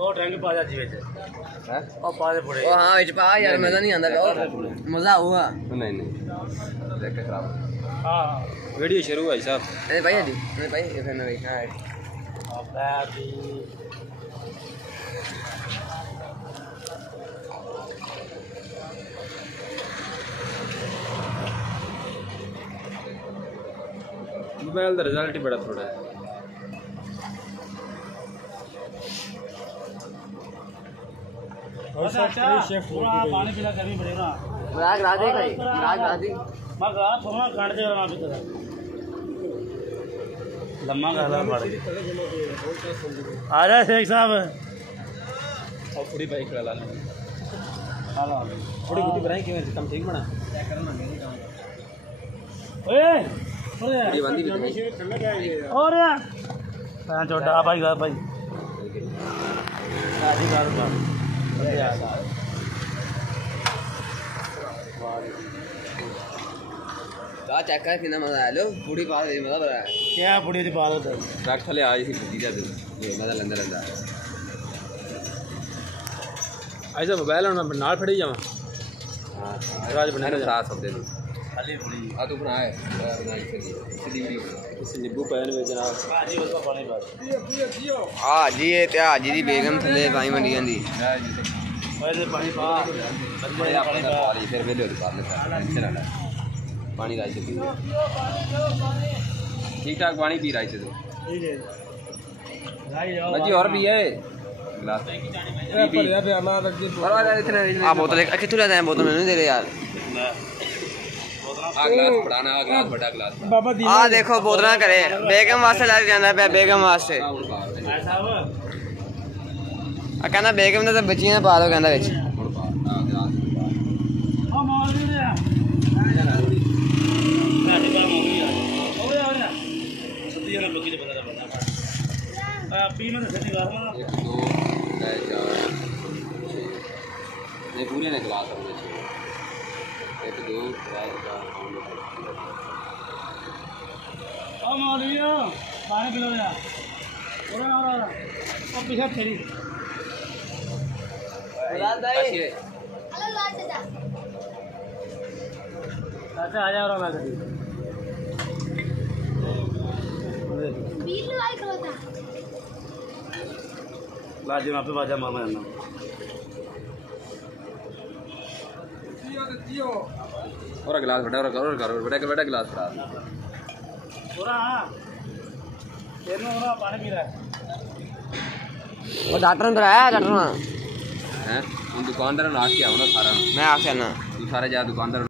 ओ drink पा जा जी विच हैं ओ पा दे पुड़े ओ हां विच पा यार मजा नहीं आंदा मजा आऊगा नहीं देख के खराब हां वीडियो शुरू भाई साहब अरे भाई जी अरे भाई ये फैन भाई हां अबे मोबाइल का रिजल्ट ही बड़ा थोड़ा है और शेफ पूरा पानी पिला गर्मी पड़ेगा राग राधे भाई राग राधे मैं कहा थोड़ा काट दे रहा अभी तक लम्मा गाला पड़ गया आ जा शेख साहब और थोड़ी बाइक खड़ा ला हां थोड़ी गुटी बनाई क्यों कम ठीक बना ओए ये बंदी भी और हां छोटा भाई आधी बार का चेक कर कितना मजा आया लो पूरी पा दे मजा बड़ा है क्या बुढ़ी दी बात होता ट्रक थले आई थी बुद्धि जा दे ये मजा लंदा ऐसा मोबाइल और मैं नाल फड़ी जावा हां राज बना के साथ सब दे दो खाली बुढ़ी आ तू बना है बनाई सीधी वीडियो इस नींबू पैन में जनाब हां जी उसका पानी बात हां जी ये ते हाजी दी बेगम थले भाई मंडी दी पहले पानी पा बंदे पानी पा फिर वेले उतार ले चला पानी राई से ठीक ठाक पानी पी राई से तो ठीक है भाई बच्ची और भी है गिलास आ बोतल कितने लेते हैं बोतल नहीं दे रहे यार आ गिलास बढ़ाना आ गिलास बड़ा गिलास बाबा दी आ देखो बोतल करे बेगम वास्ते लग जांदा पे बेगम वास्ते ऐसा हो आ कहना बेगम ने तो बच्चियां पा दो कहंदा विच ओ मौलवी ने साडी काम हो गई और सदी ने बकी दे बंदा पी में सदी बार में 1 2 3 4 ये पूरे ने गिलास हो गए 1 2 3 4 ओ मौलवी पानी पिलो यार और ओ पीछे तेरी रात भाई चाचा आ जा और मैं कभी बील आई खोता लाजी वहाँ पे बाजा मामा है ना और गिलास बड़ा और बड़ा गिलास बड़ा पूरा हाँ तेरे में पानी पी रहा है वो डॉक्टर ने बताया डॉक्टर ने हैं उन दुकानदार ने आके आओ ना सारा मैं आपसे ना तू सारे जा दुकानदार